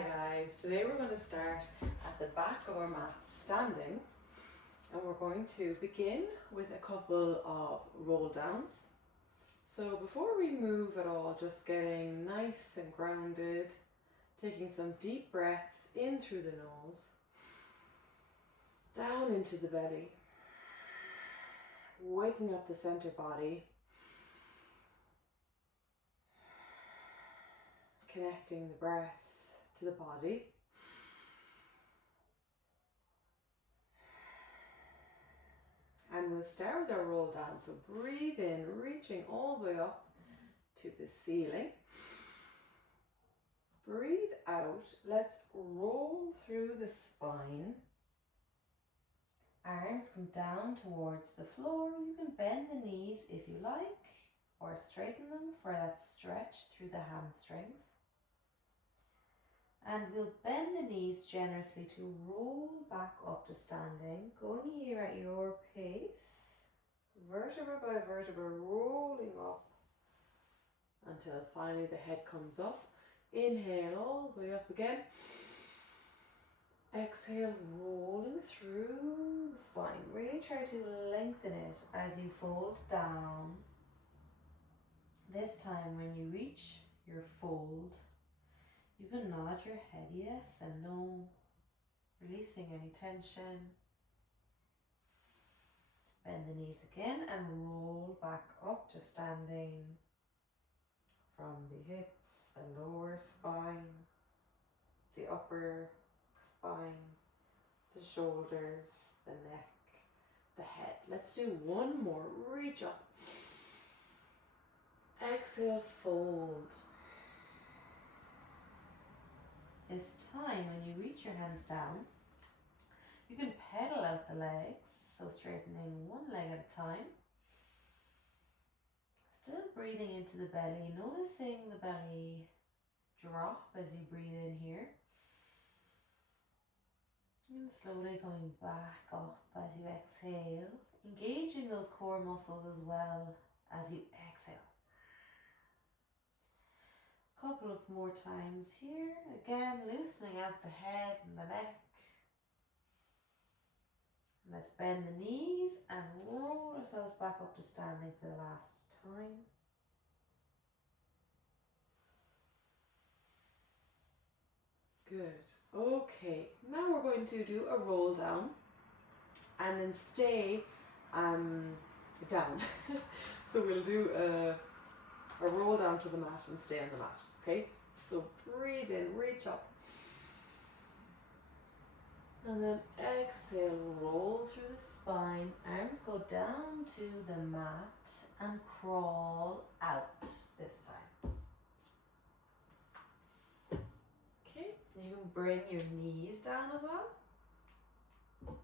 Hi guys, today we're going to start at the back of our mat standing, and we're going to begin with a couple of roll downs. So before we move at all, just getting nice and grounded, taking some deep breaths in through the nose, down into the belly, waking up the center body, connecting the breath to the body. And we'll start with our roll down. So breathe in, reaching all the way up to the ceiling. Breathe out. Let's roll through the spine. Arms come down towards the floor. You can bend the knees if you like, or straighten them for that stretch through the hamstrings. And we'll bend the knees generously to roll back up to standing, going here at your pace, vertebra by vertebra, rolling up until finally the head comes up. Inhale all the way up again. Exhale, rolling through the spine. Really try to lengthen it as you fold down. This time when you reach your fold, you can nod your head yes and no, releasing any tension. Bend the knees again and roll back up to standing. From the hips, the lower spine, the upper spine, the shoulders, the neck, the head. Let's do one more. Reach up. Exhale, fold. This time when you reach your hands down, you can pedal out the legs, so straightening one leg at a time. Still breathing into the belly, noticing the belly drop as you breathe in here. And slowly coming back up as you exhale, engaging those core muscles as well as you exhale. Couple of more times here. Again, loosening out the head and the neck. Let's bend the knees and roll ourselves back up to standing for the last time. Good. Okay, now we're going to do a roll down and then stay down. So we'll do a roll down to the mat and stay on the mat. Okay, so breathe in, reach up. And then exhale, roll through the spine. Arms go down to the mat and crawl out this time. Okay, you can bring your knees down as well.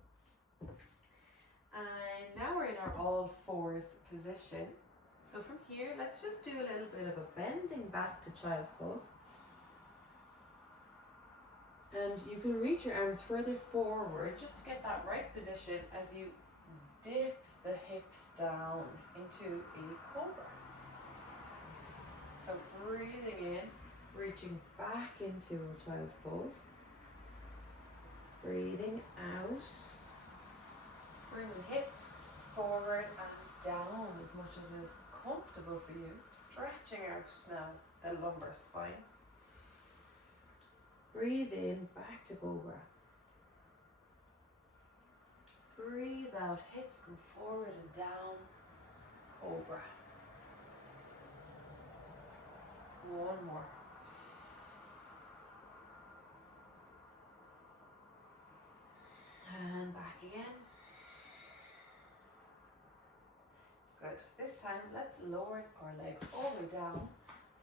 And now we're in our all fours position. So from here, let's just do a little bit of a bending back to child's pose. And you can reach your arms further forward, just to get that right position as you dip the hips down into a cobra. So breathing in, reaching back into a child's pose. Breathing out, bring the hips forward and down as much as is comfortable for you. Stretching out now the lumbar spine. Breathe in, back to cobra. Breathe out, hips come forward and down, cobra. One more. And back again. Good. This time, let's lower our legs all the way down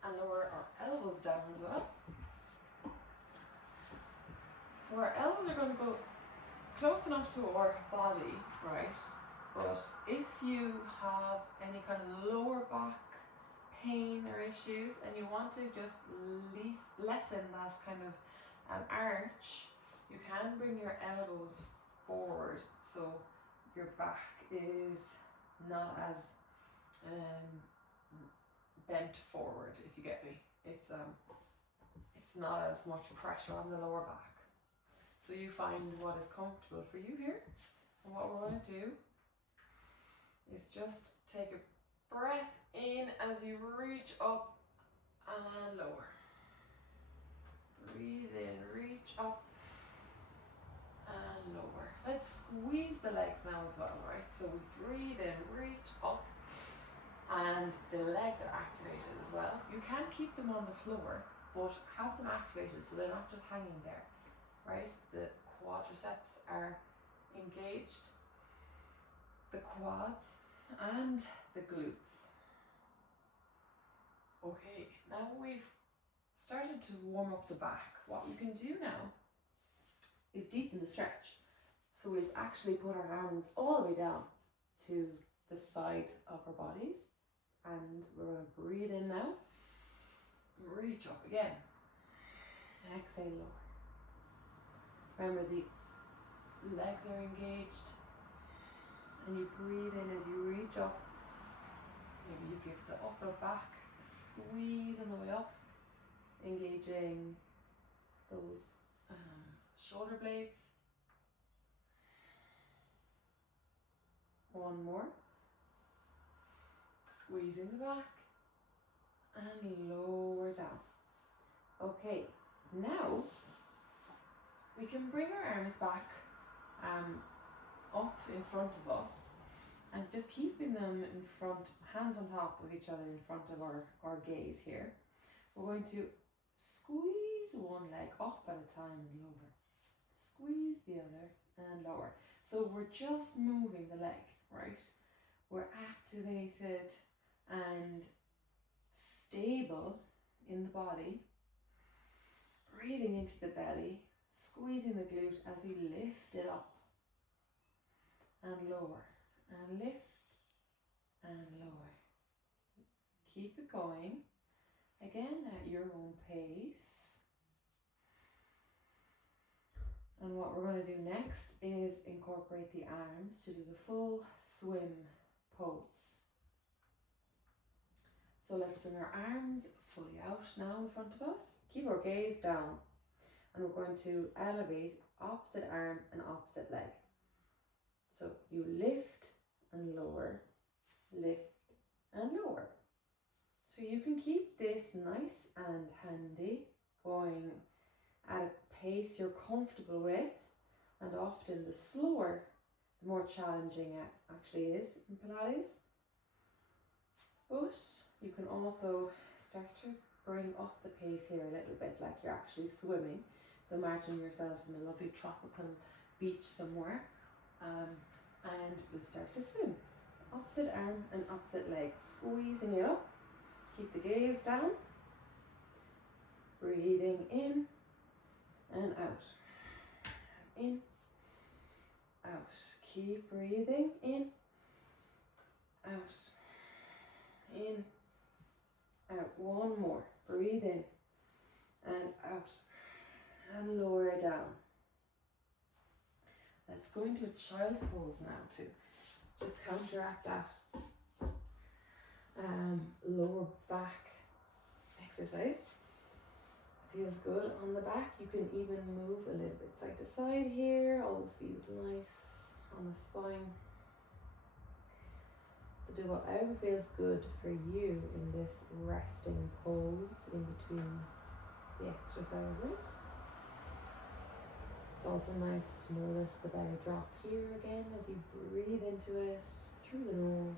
and lower our elbows down as well. So our elbows are going to go close enough to our body, right? But if you have any kind of lower back pain or issues and you want to just lessen that kind of arch, you can bring your elbows forward so your back is not as bent forward, if you get me. It's it's not as much pressure on the lower back. So you find what is comfortable for you here. And what we're going to do is just take a breath in as you reach up and lower. Breathe in, reach up and lower. Let's squeeze the legs now as well, right? So we breathe in, reach up, and the legs are activated as well. You can keep them on the floor, but have them activated so they're not just hanging there, right? The quadriceps are engaged, the quads and the glutes. Okay, now we've started to warm up the back. What we can do now is deepen the stretch. So we've actually put our arms all the way down to the side of our bodies, and we're going to breathe in now, reach up again, exhale, lower. Remember, the legs are engaged, and you breathe in as you reach up. Maybe you give the upper back a squeeze on the way up, engaging those shoulder blades. One more. Squeezing the back and lower down. Okay, now we can bring our arms back up in front of us, and just keeping them in front, hands on top of each other in front of our gaze here. We're going to squeeze one leg up at a time and lower. Squeeze the other and lower. So we're just moving the leg, right? We're activated and stable in the body. Breathing into the belly, squeezing the glute as we lift it up and lower, and lift and lower. Keep it going, again at your own pace. And what we're going to do next is incorporate the arms to do the full swim pose. So let's bring our arms fully out now in front of us. Keep our gaze down, and we're going to elevate opposite arm and opposite leg. So you lift and lower, lift and lower. So you can keep this nice and handy, going at a pace you're comfortable with, and often the slower, the more challenging it actually is in Pilates. But you can also start to bring up the pace here a little bit, like you're actually swimming. So imagine yourself in a lovely tropical beach somewhere, and we'll start to swim. Opposite arm and opposite leg, squeezing it up. Keep the gaze down. Breathing in and out. In, out. Keep breathing in, out. In, out. One more. Breathe in and out. And lower down. Let's go into a child's pose now to just counteract that lower back exercise. Feels good on the back. You can even move a little bit side to side here. Always feels nice on the spine. So do whatever feels good for you in this resting pose in between the exercises. It's also nice to notice the belly drop here again as you breathe into it through the nose.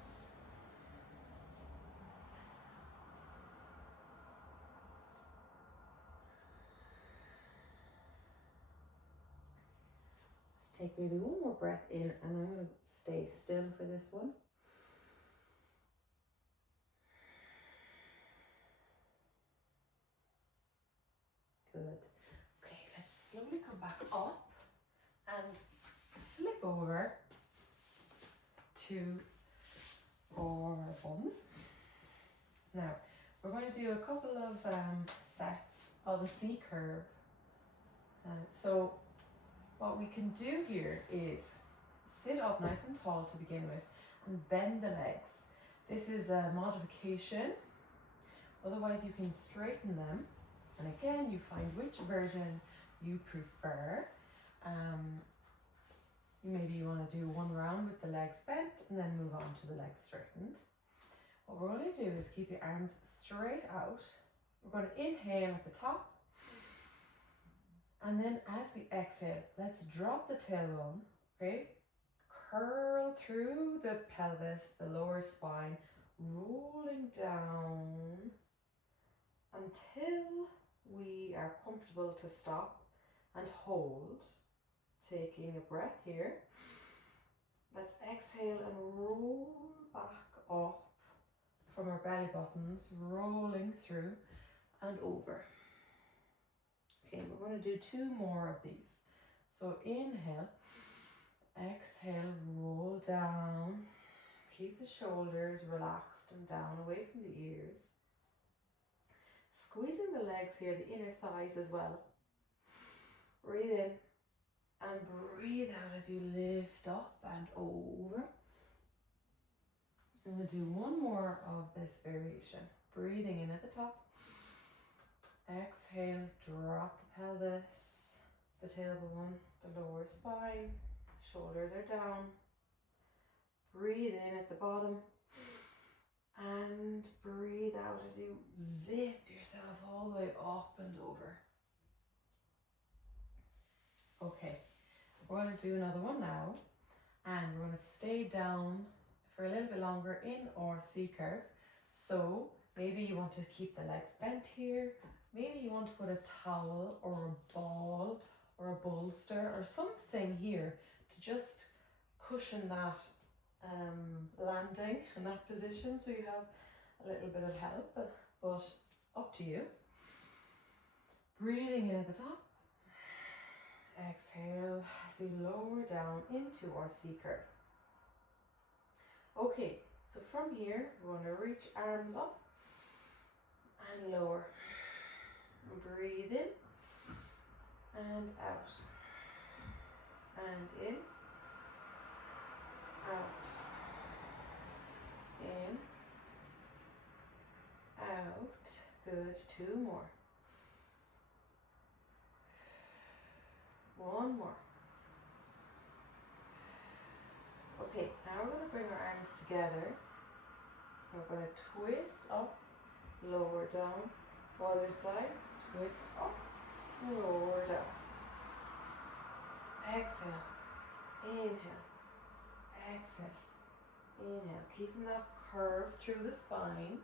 Let's take maybe one more breath in, and I'm going to stay still for this one. Good. Okay, let's slowly come back up and flip over to our bums. Now, we're going to do a couple of sets of a C curve. So what we can do here is sit up nice and tall to begin with and bend the legs. This is a modification. Otherwise you can straighten them And again, you find which version you prefer. Maybe you want to do one round with the legs bent and then move on to the legs straightened. What we're going to do is keep the arms straight out. We're going to inhale at the top. And then as we exhale, let's drop the tailbone, okay? Curl through the pelvis, the lower spine, rolling down until we are comfortable to stop and hold. Taking a breath here. Let's exhale and roll back up from our belly buttons, rolling through and over. Okay, we're going to do 2 more of these. So inhale, exhale, roll down. Keep the shoulders relaxed and down away from the ears. Squeezing the legs here, the inner thighs as well. Breathe in and breathe out as you lift up and over. I'm going to do 1 more of this variation. Breathing in at the top. Exhale, drop the pelvis, the tailbone, the lower spine, shoulders are down. Breathe in at the bottom and breathe out as you zip yourself all the way up and over. Okay, we're going to do another one now, and we're going to stay down for a little bit longer in our C curve. So maybe you want to keep the legs bent here. Maybe you want to put a towel or a ball or a bolster or something here to just cushion that landing in that position, so you have a little bit of help, but up to you. Breathing in at the top. Exhale as we lower down into our C curve. Okay, so from here, we're going to reach arms up and lower. Breathe in and out. And in, out. In, out. Good. 2 more. 1 more. Okay, now we're going to bring our arms together. We're going to twist up, lower down. Other side, twist up, lower down. Exhale, inhale, exhale, inhale. Keeping that curve through the spine.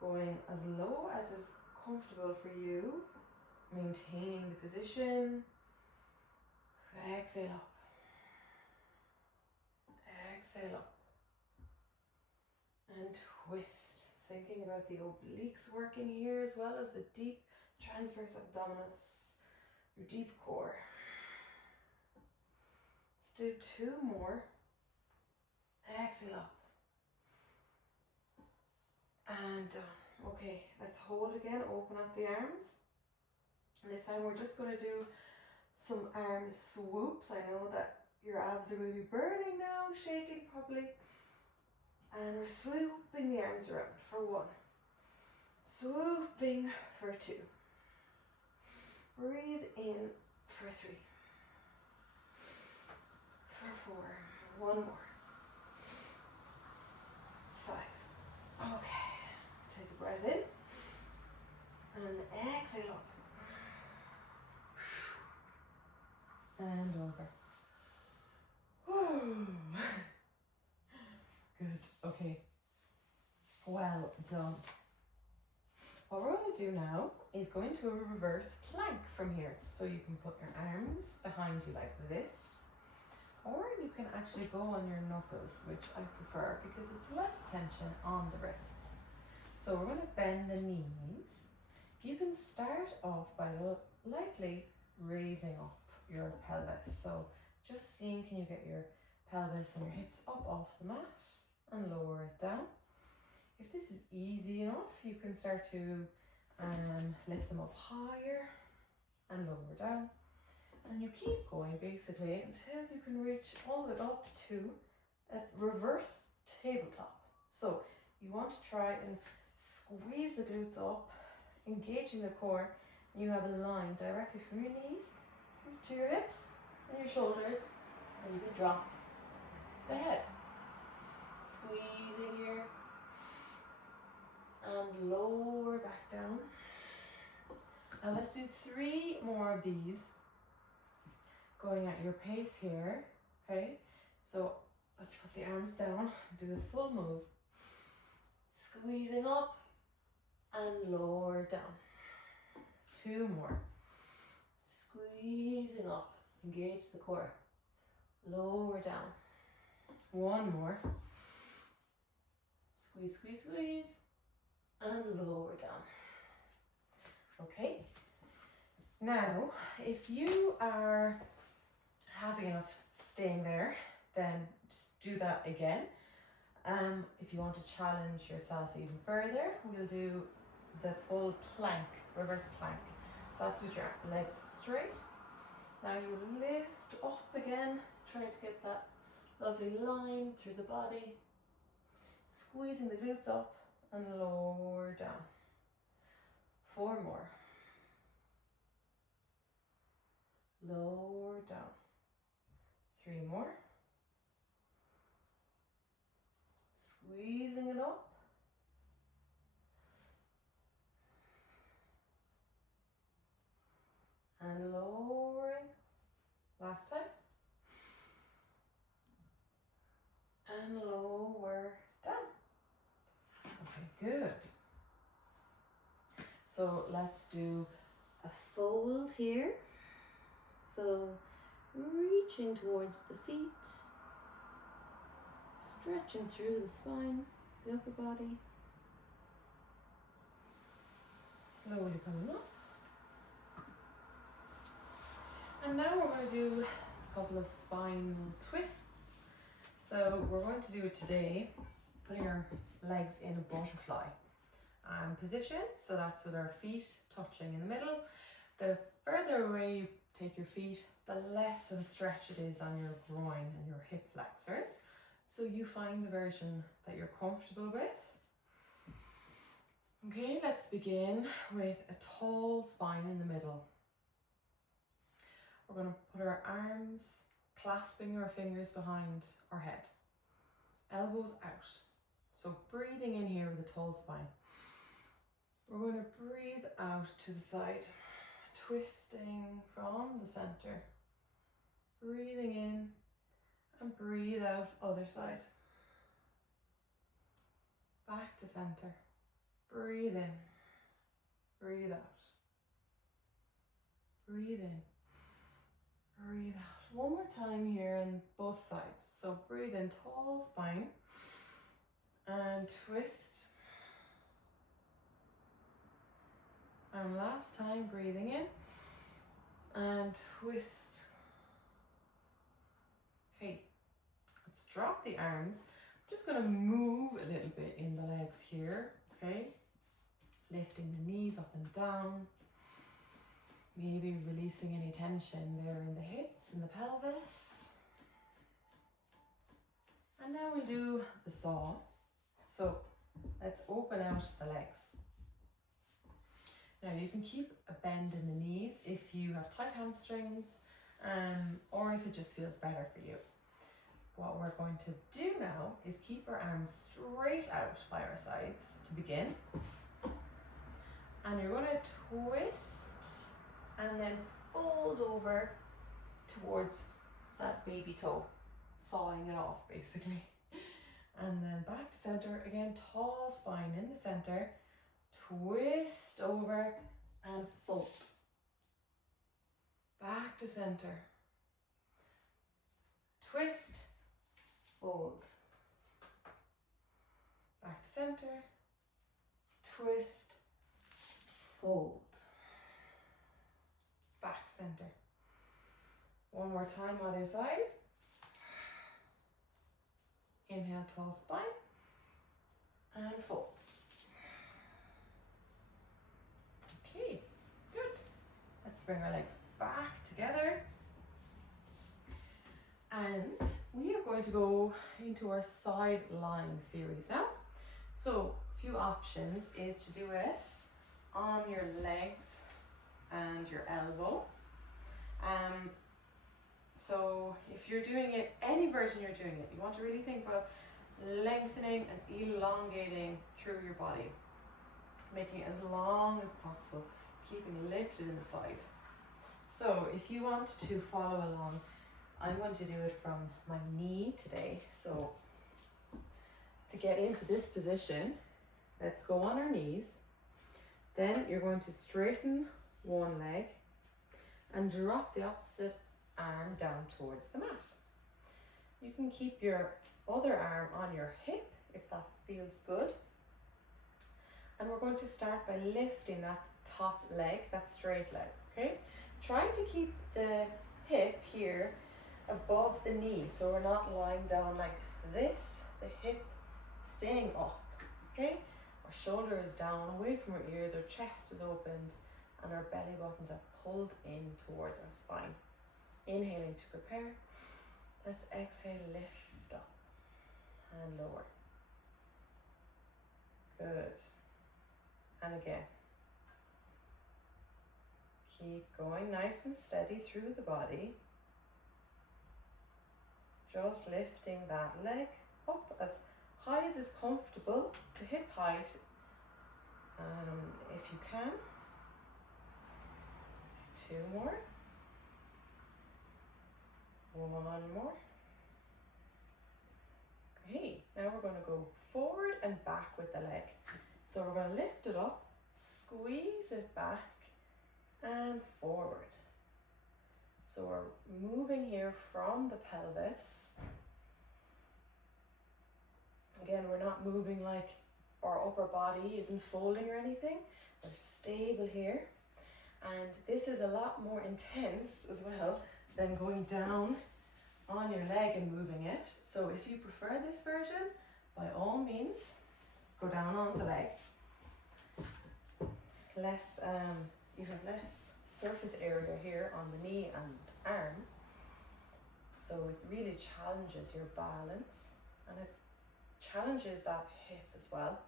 Going as low as is comfortable for you. Maintaining the position. Exhale up. Exhale up. And twist. Thinking about the obliques working here as well as the deep transverse abdominis, your deep core. Let's do 2 more. Exhale up. And done. Okay, let's hold again, open up the arms. And this time we're just going to do some arm swoops. I know that your abs are going to be burning now, shaking probably. And we're swooping the arms around for 1. Swooping for 2. Breathe in for 3. For 4. 1 more. 5. Okay. Take a breath in. And exhale up. And over. Woo. Good. Okay. Well done. What we're going to do now is go into a reverse plank from here. So you can put your arms behind you like this, or you can actually go on your knuckles, which I prefer because it's less tension on the wrists. So we're going to bend the knees. You can start off by lightly raising up your pelvis. So just seeing, can you get your pelvis and your hips up off the mat and lower it down. If this is easy enough, you can start to lift them up higher and lower down. And you keep going basically until you can reach all the way up to a reverse tabletop. So you want to try and squeeze the glutes up engaging the core. You have a line directly from your knees to your hips and your shoulders, and you can drop the head. Squeezing here and lower back down. And let's do 3 more of these, going at your pace here. Okay, so let's put the arms down, do the full move. Squeezing up and lower down. 2 more. Squeezing up, engage the core. Lower down. 1 more. Squeeze, squeeze, squeeze, and lower down. Okay. Now, if you are having enough staying there, then just do that again. If you want to challenge yourself even further, we'll do the full plank, reverse plank. So that's with your legs straight. Now you lift up again, trying to get that lovely line through the body. Squeezing the glutes up and lower down. 4 more. Lower down. 3 more. Squeezing it up. And lowering. Last time. And lower down. Okay, good. So let's do a fold here. So reaching towards the feet, stretching through the spine, the upper body. Slowly coming up. And now we're going to do a couple of spine twists. So we're going to do it today, putting our legs in a butterfly position. So that's with our feet touching in the middle. The further away you take your feet, the less of a stretch it is on your groin and your hip flexors. So you find the version that you're comfortable with. Okay, let's begin with a tall spine in the middle. We're going to put our arms clasping our fingers behind our head, elbows out. So breathing in here with a tall spine. We're going to breathe out to the side, twisting from the center. Breathing in and breathe out other side. Back to center. Breathe in, breathe out. Breathe in, breathe out. One more time here on both sides. So breathe in, tall spine, and twist. And last time, breathing in and twist. Okay, let's drop the arms. I'm just going to move a little bit in the legs here. Okay, lifting the knees up and down. Maybe releasing any tension there in the hips and the pelvis. And now we'll do the saw. So let's open out the legs. Now you can keep a bend in the knees if you have tight hamstrings, or if it just feels better for you. What we're going to do now is keep our arms straight out by our sides to begin. And you're going to twist and then fold over towards that baby toe, sawing it off basically. And then back to center, again, tall spine in the center, twist over and fold. Back to center, twist, fold. Back to center, twist, fold. Back to center. One more time, other side. Inhale, tall spine, and fold. Okay, good. Let's bring our legs back together. And we are going to go into our side lying series now. So a few options is to do it on your legs and your elbow. So if you're doing it, any version you're doing it, you want to really think about lengthening and elongating through your body, making it as long as possible, keeping it lifted in the side. So if you want to follow along, I'm going to do it from my knee today. So to get into this position, let's go on our knees. Then you're going to straighten one leg and drop the opposite arm down towards the mat. You can keep your other arm on your hip if that feels good. And we're going to start by lifting that top leg, that straight leg, okay? Trying to keep the hip here above the knee, so we're not lying down like this, the hip staying up, okay? Our shoulder is down, away from our ears, our chest is opened, and our belly buttons are pulled in towards our spine. Inhaling to prepare. Let's exhale, lift up and lower. Good. And again. Keep going nice and steady through the body. Just lifting that leg up as high as is comfortable to hip height, if you can. 2 more. 1 more. Okay, now we're going to go forward and back with the leg. So we're going to lift it up, squeeze it back and forward. So we're moving here from the pelvis. Again, we're not moving like our upper body isn't folding or anything. We're stable here. And this is a lot more intense as well than going down on your leg and moving it. So if you prefer this version, by all means, go down on the leg. You have less surface area here on the knee and arm. So it really challenges your balance and it challenges that hip as well.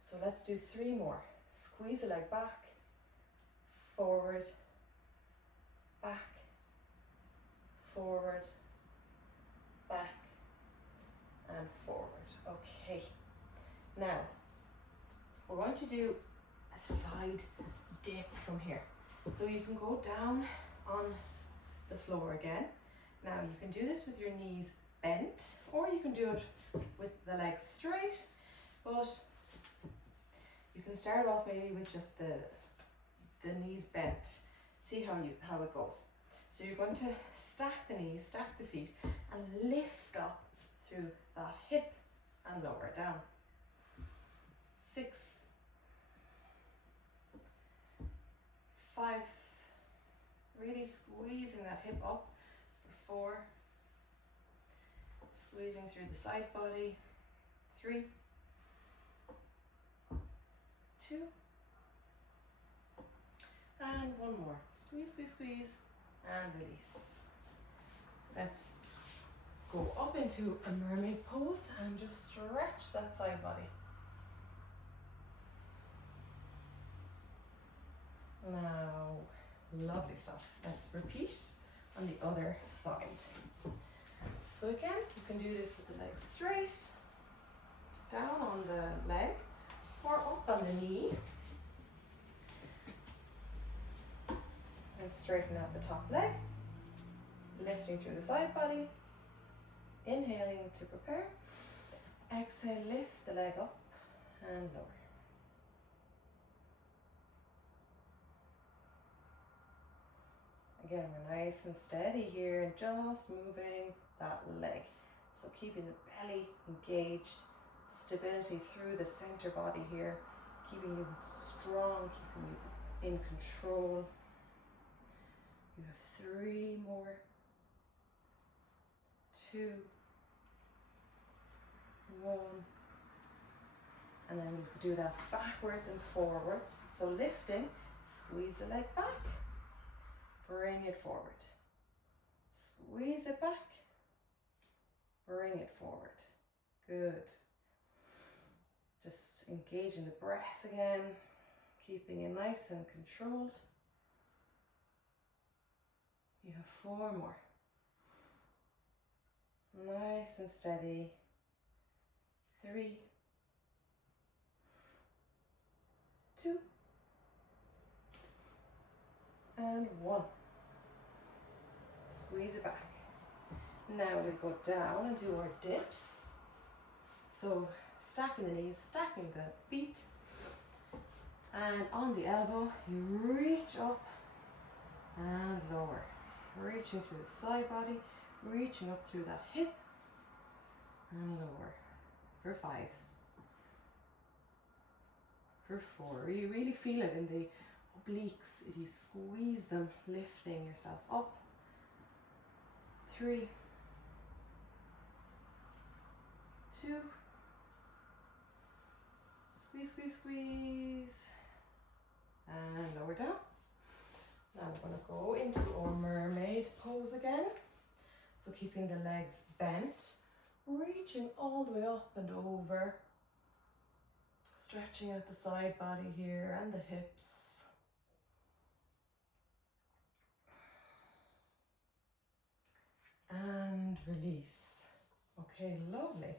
So let's do 3 more. Squeeze the leg back, forward, back, forward, back, and forward. Okay. Now, we're going to do a side dip from here. So you can go down on the floor again. Now you can do this with your knees bent, or you can do it with the legs straight, but you can start off maybe with just the knees bent. See how it goes. So you're going to stack the knees, stack the feet, and lift up through that hip and lower down. 6, 5, really squeezing that hip up. 4, squeezing through the side body. 3, 2, and 1 more. Squeeze, squeeze, squeeze, and release. Let's go up into a mermaid pose and just stretch that side body. Now, lovely stuff. Let's repeat on the other side. So again, you can do this with the legs straight, down on the leg, or up on the knee. And straighten out the top leg, lifting through the side body, inhaling to prepare. Exhale, lift the leg up and lower. Again, we're nice and steady here, just moving that leg. So keeping the belly engaged, stability through the center body here, keeping you strong, keeping you in control. You have 3 more. 2, 1. And then you do that backwards and forwards. So lifting, squeeze the leg back, bring it forward. Squeeze it back, bring it forward. Good. Just engage in the breath again. keeping it nice and controlled. You have 4 more. Nice and steady. 3, 2, and 1. Squeeze it back. Now we go down and do our dips. So stacking the knees, stacking the feet, and on the elbow you reach up and lower, reaching through the side body, reaching up through that hip and lower for 5, for 4. You really feel it in the obliques if you squeeze them, lifting yourself up. 3, 2, squeeze, squeeze, squeeze, and lower down. Now we're going to go into our mermaid pose again. So keeping the legs bent, reaching all the way up and over, stretching out the side body here and the hips. And release. Okay, lovely.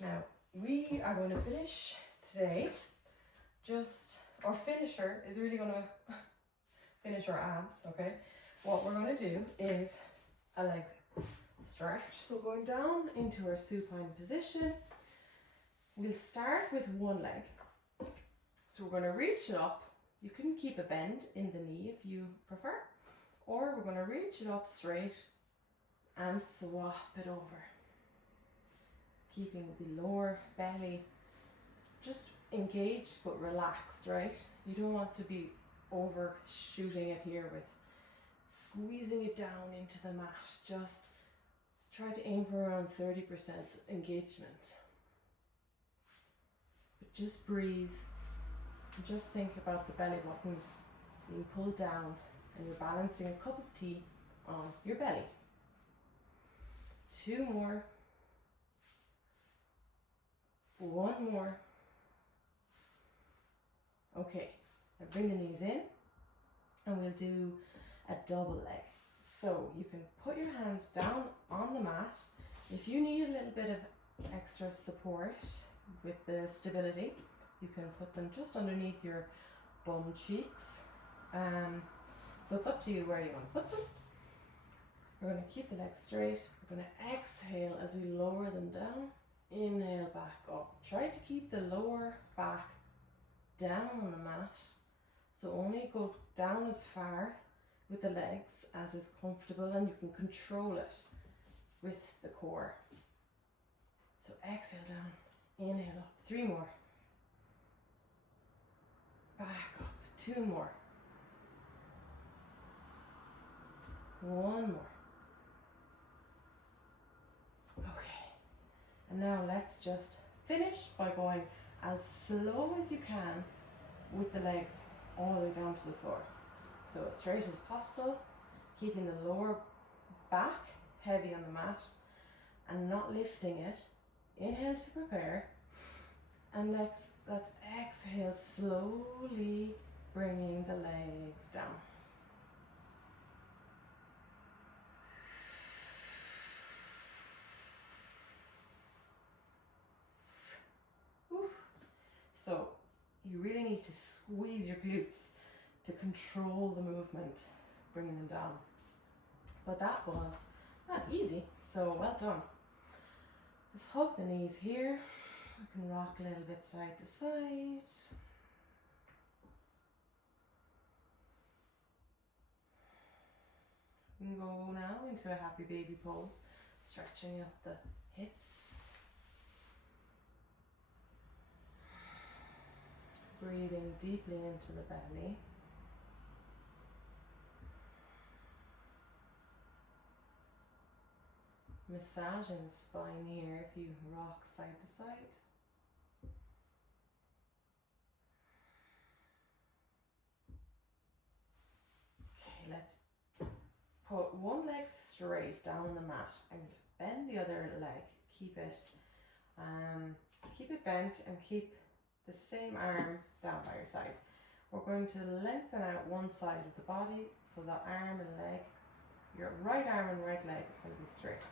Now we are going to finish today. Our finisher is really going to finish our abs, okay? What we're going to do is a leg stretch. So going down into our supine position, we'll start with one leg. So we're going to reach it up. You can keep a bend in the knee if you prefer, or we're going to reach it up straight and swap it over. Keeping the lower belly just engaged but relaxed, right? You don't want to be overshooting it here with squeezing it down into the mat. Just try to aim for around 30% engagement. But just breathe. Just think about the belly button being pulled down and you're balancing a cup of tea on your belly. 2 more. 1 more. Okay, now bring the knees in and we'll do a double leg. So you can put your hands down on the mat. If you need a little bit of extra support with the stability, you can put them just underneath your bum cheeks. So it's up to you where you want to put them. We're going to keep the legs straight. We're going to exhale as we lower them down. Inhale back up. Try to keep the lower back down on the mat. So only go down as far with the legs as is comfortable, and you can control it with the core. So exhale down. Inhale up. 3 more. Back up. 2 more. 1 more. Okay, and now let's just finish by going as slow as you can with the legs all the way down to the floor. So as straight as possible, keeping the lower back heavy on the mat and not lifting it. Inhale to prepare, and let's exhale, slowly bringing the legs down. So you really need to squeeze your glutes to control the movement, bringing them down. But that was not easy, so well done. Let's hug the knees here. We can rock a little bit side to side. We can go now into a happy baby pose, stretching out the hips. Breathing deeply into the belly. Massaging the spine here if you rock side to side. Okay, let's put one leg straight down on the mat and bend the other leg. Keep it bent and keep the same arm down by your side. We're going to lengthen out one side of the body, so the arm and leg, your right arm and right leg is going to be straight.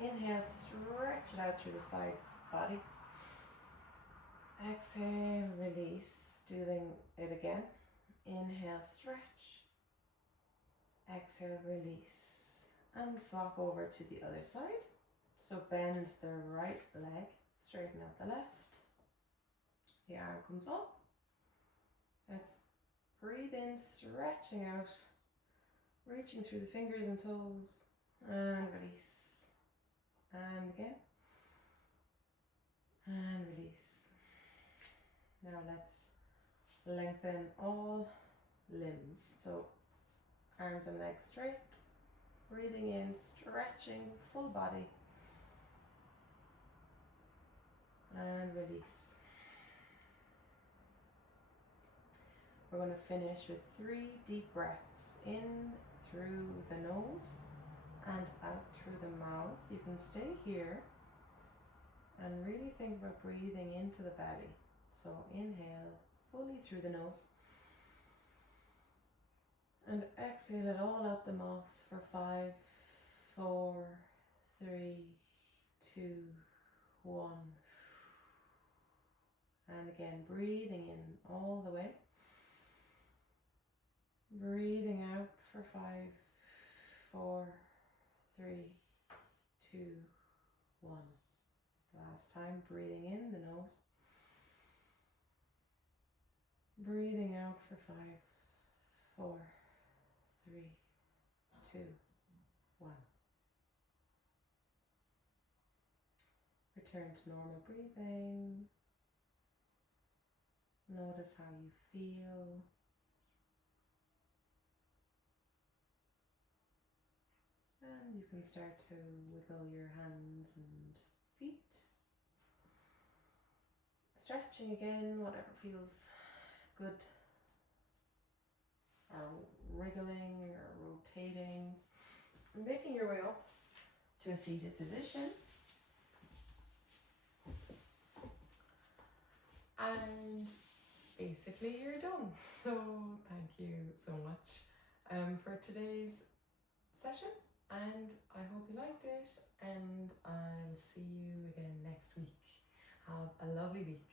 Inhale, stretch it out through the side body. Exhale, release, doing it again. Inhale, stretch. Exhale, release. And swap over to the other side. So bend the right leg, straighten out the left. The arm comes up. Let's breathe in, stretching out, reaching through the fingers and toes, and release. And again. And release. Now let's lengthen all limbs. So arms and legs straight. Breathing in, stretching full body. And release. We're going to finish with 3 deep breaths. In through the nose and out through the mouth. You can stay here and really think about breathing into the belly. So inhale fully through the nose and exhale it all out the mouth for 5, 4, 3, 2, 1. And again, breathing in all the way. Breathing out for 5, 4, 3, 2, 1. Last time, breathing in the nose. Breathing out for 5, 4, 3, 2, 1. Return to normal breathing. Notice how you feel. And you can start to wiggle your hands and feet. Stretching again, whatever feels good. Or wriggling or rotating. Making your way up to a seated position. And basically you're done. So thank you so much for today's session. And I hope you liked it, and I'll see you again next week. Have a lovely week.